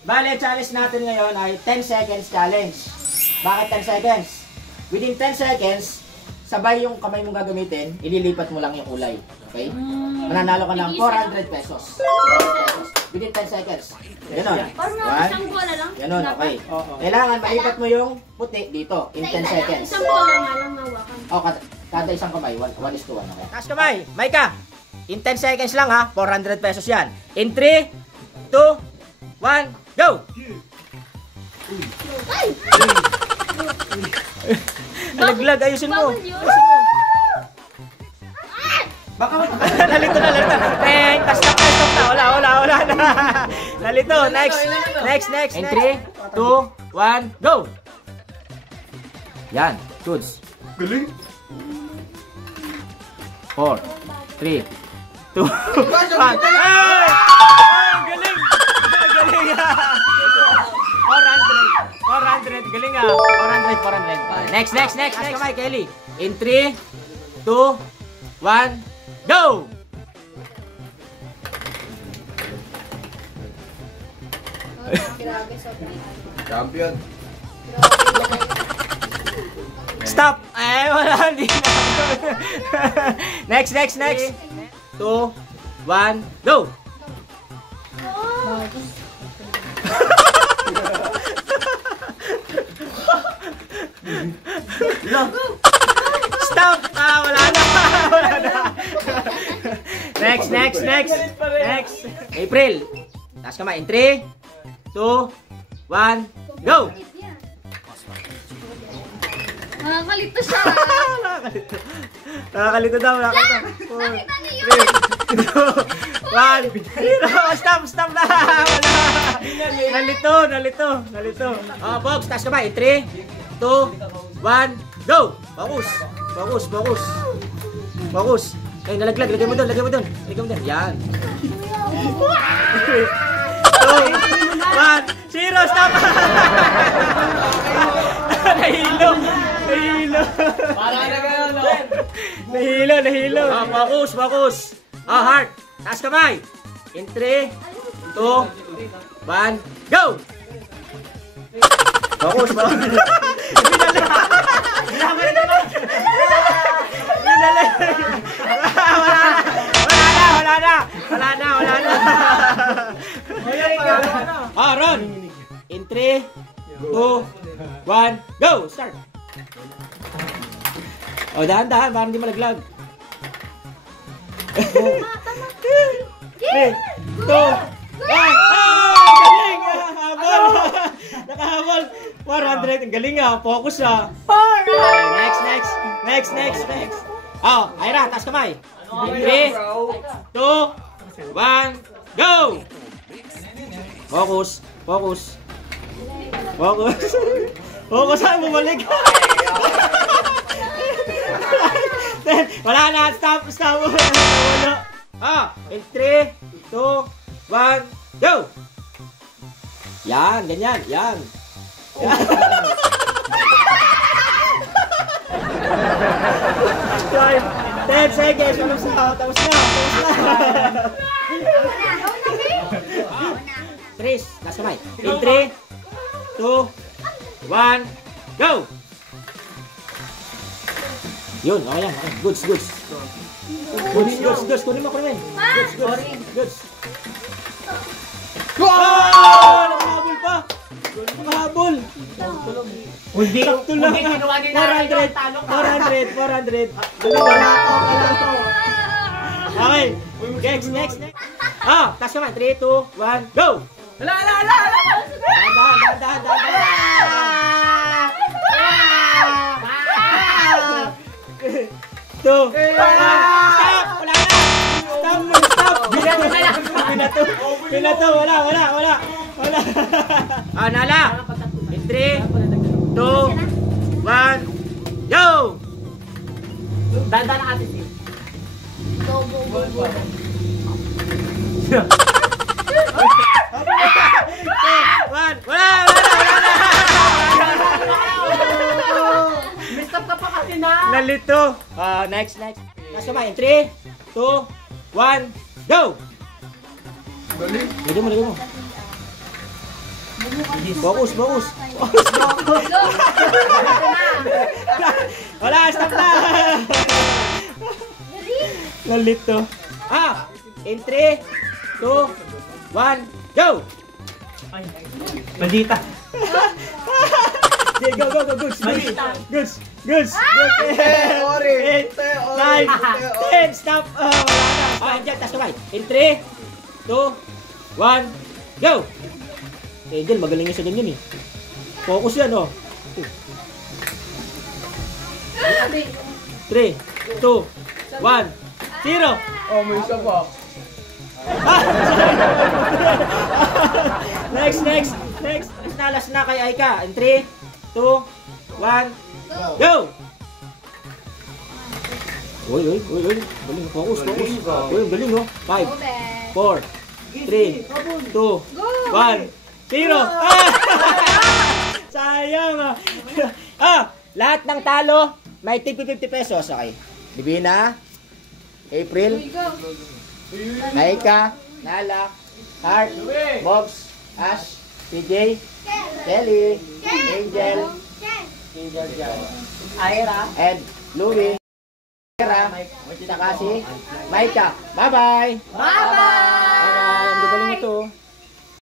Bale, challenge natin ngayon ay 10 seconds challenge. Bakit 10 seconds? Within 10 seconds, sabay yung kamay mong gagamitin, ililipat mo lang yung kulay. Okay? Mananalo ka ng 400 pesos. Within 10 seconds. Ganon. Isang bola lang? Ganon, okay. Kailangan malipat mo yung puti dito in 10 seconds. Isang bola nga lang hawakan. O, kada isang kamay, 1:1. Okay? Taas kamay, Maika. In 10 seconds lang ha, 400 pesos yan. In 3, 2, 1, go! Nalaglag, ayusin mo. Baka nalito na. Stop na. Wala na. Nalito, next. In 3, 2, 1, go! Yan, goods. Galing. 4, 3, 2, 1. Galing! 400. Galing ah. 400. Next. Kamay, Kelly. In 3, 2, 1, go! Champion. Stop! Wala. Hindi na. Next. 2, 1, go! Stop! Wala na. Next. April. Taas kamay. In 3, 2, 1, go! Nakakalito siya. Nakakalito daw. 4, 3, 2, 1, 0. Stop na. Wala. Nalito. Box, taas kamay. In 3, 2, 1, go! Focus. Ay, nalaglag. Lagay mo doon. Yan. 2, 1, 0. Stop! Nahilo. Parang na gano'n, no? Nahilo. Focus. Heart. Taas kamay. In 3, 2, 1, go! Focus. Wala na. Ron. In 3, 2, 1, go! Start. Dahan-dahan, parang hindi malaglag. 3, 2, 1. Galing! Nakahabol. 400. Ang galing ah. Focus ah. Next. Ira, taas kamay. 3, 2, 1, go! Focus. Saan bumalik? Wala na. Stop. In 3, 2, 1, go! Yan, ganyan. Yan. 10 seconds. Tapos na. Tris, last kamay. In 3, 2, 1, go! Yun, okay yan. Okay. Goods. Kunin mo. Goods. Nakahabol pa. Nakahabol. Hindi kinuha ni Nara. 400. Okay. Next. Taas naman. 3, 2, 1, go! Dahan. Stop! Wala na! Stop! Binato! Wala! Nala! In 3, 2, 1, go! Dahan-dahan ang atin. Wala na! Stop ka pa kasi na! Nalito! Next. Nasa ba? In 3, 2, 1, go! Lagay mo. Focus, focus. Wala, stop na. Lalit to. In 3, 2, 1, go! Maldita. Okay, go, go, go, goods, goods, goods, goods, Sorry. 8, 9, 10, stop! Wala na, Angel, taas kamay. In 3, 2, 1, go! Angel, magaling yun sa ganyan eh. Focus yan, oh. 3, 2, 1, 0! Oh, may isa pa. Next, next, next. Last na kay Aika. In 3, 2, 1, go! Uy, uy, uy, uy. Galing, focus, focus. Uy, galing, oh. 5, 4, 3, 2, 1, 0. Sayang, lahat ng talo, may tip 50 pesos. Okay. Divina, April, Naika, Nala, Heart, Bobs, Ash, PJ, Kelly, Angel, Ira, Ed, Louie, Ira, Takashi, Maika. Bye-bye! Bye-bye! Ang galing ito.